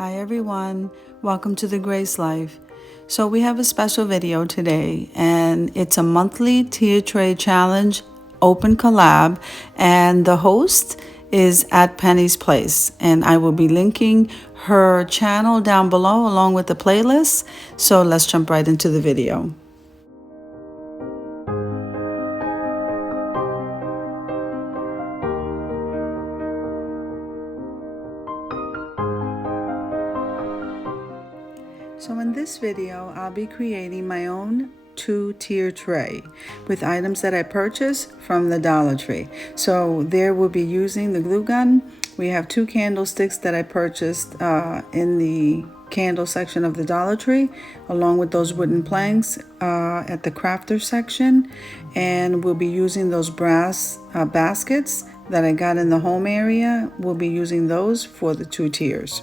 Hi everyone, welcome to the Grace Life. So we have a special video today and it's a monthly tier tray challenge open collab, and the host is at Penny's Place, and I will be linking her channel down below along with the playlist. So let's jump right into the video. So in this video, I'll be creating my own two-tier tray with items that I purchased from the Dollar Tree. So there we'll be using the glue gun. We have 2 candlesticks that I purchased in the candle section of the Dollar Tree, along with those wooden planks at the crafter section. And we'll be using those brass baskets that I got in the home area. We'll be using those for the 2 tiers.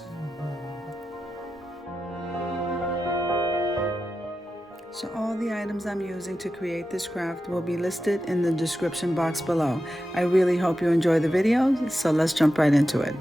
So all the items I'm using to create this craft will be listed in the description box below. I really hope you enjoy the video, so let's jump right into it.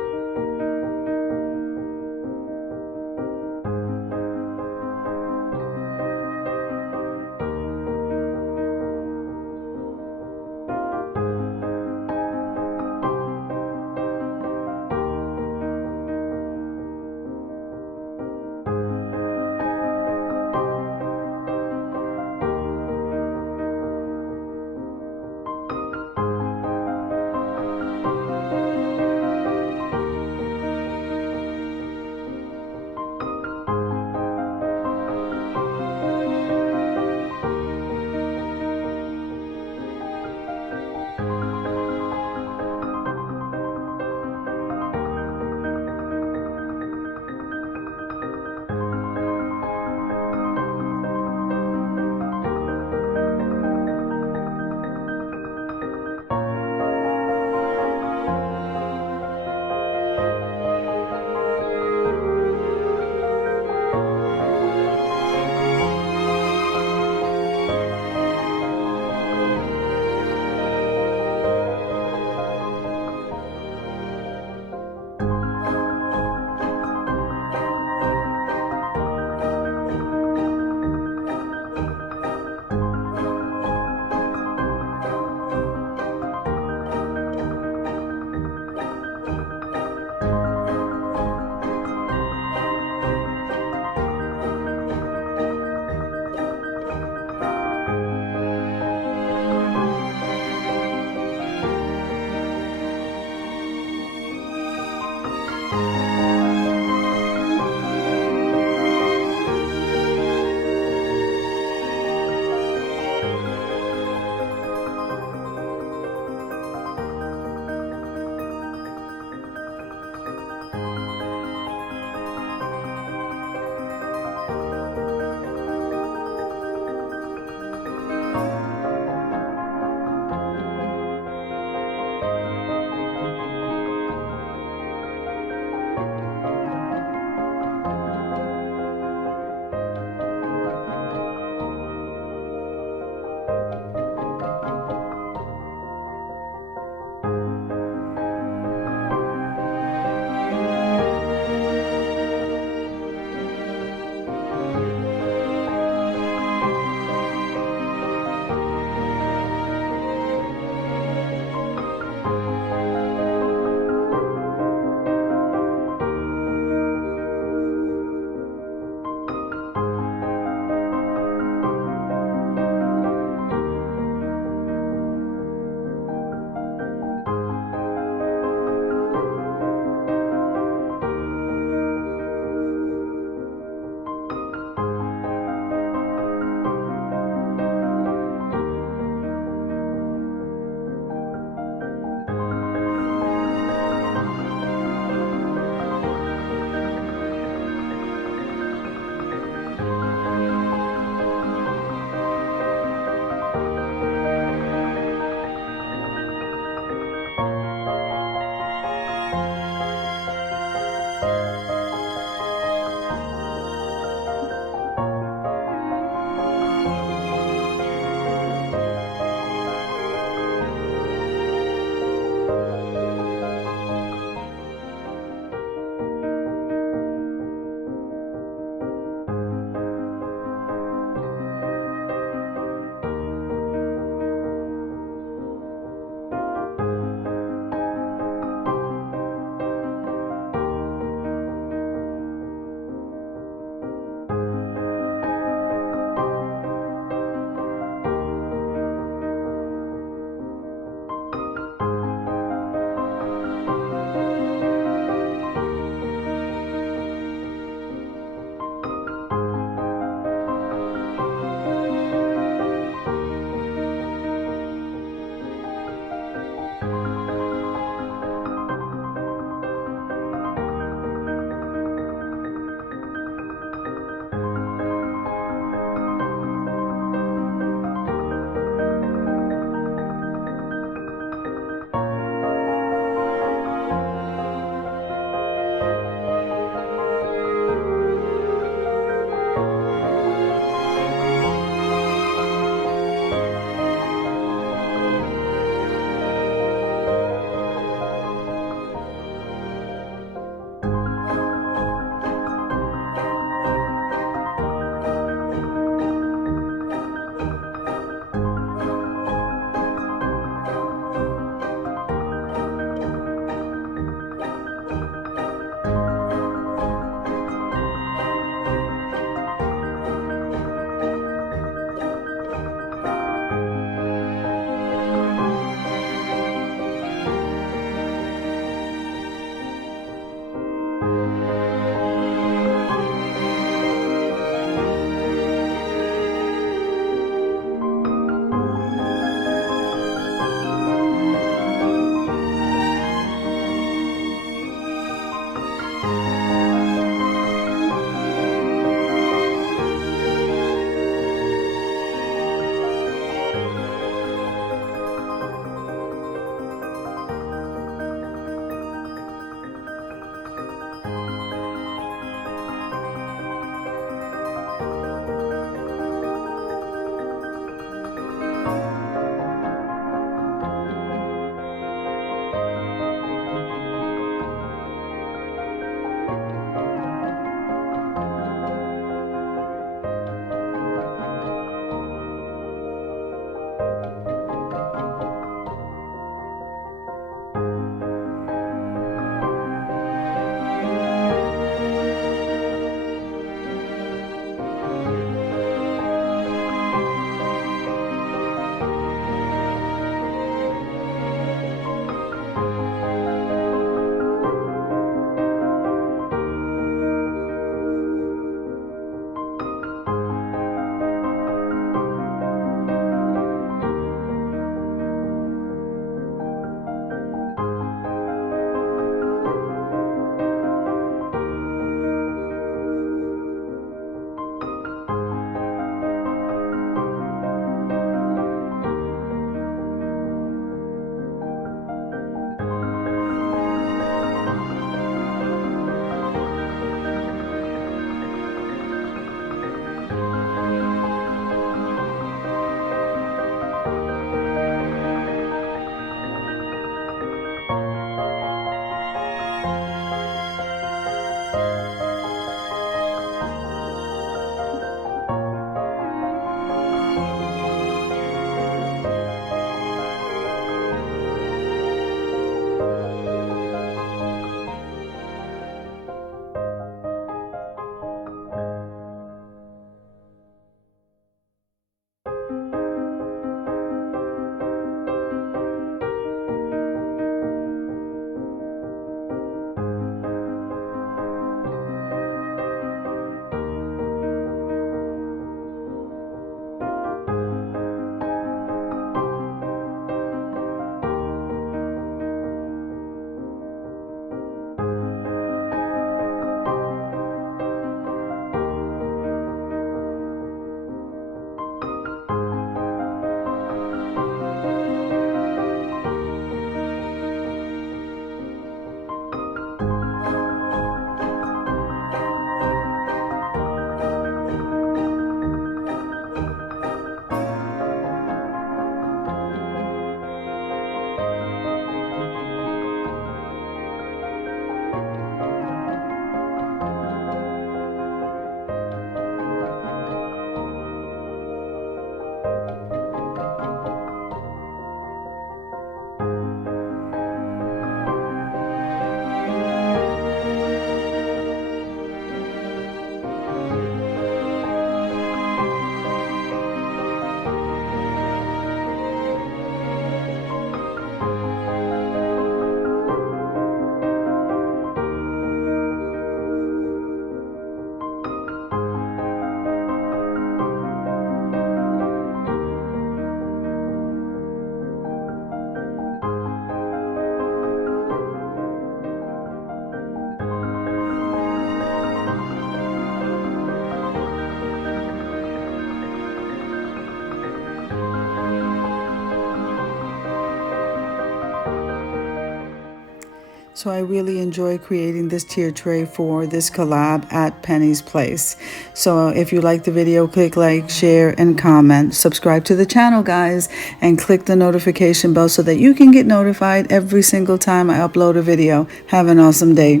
So I really enjoy creating this tier tray for this collab at Penny's Place. So if you like the video, click like, share, and comment. Subscribe to the channel, guys, and click the notification bell so that you can get notified every single time I upload a video. Have an awesome day.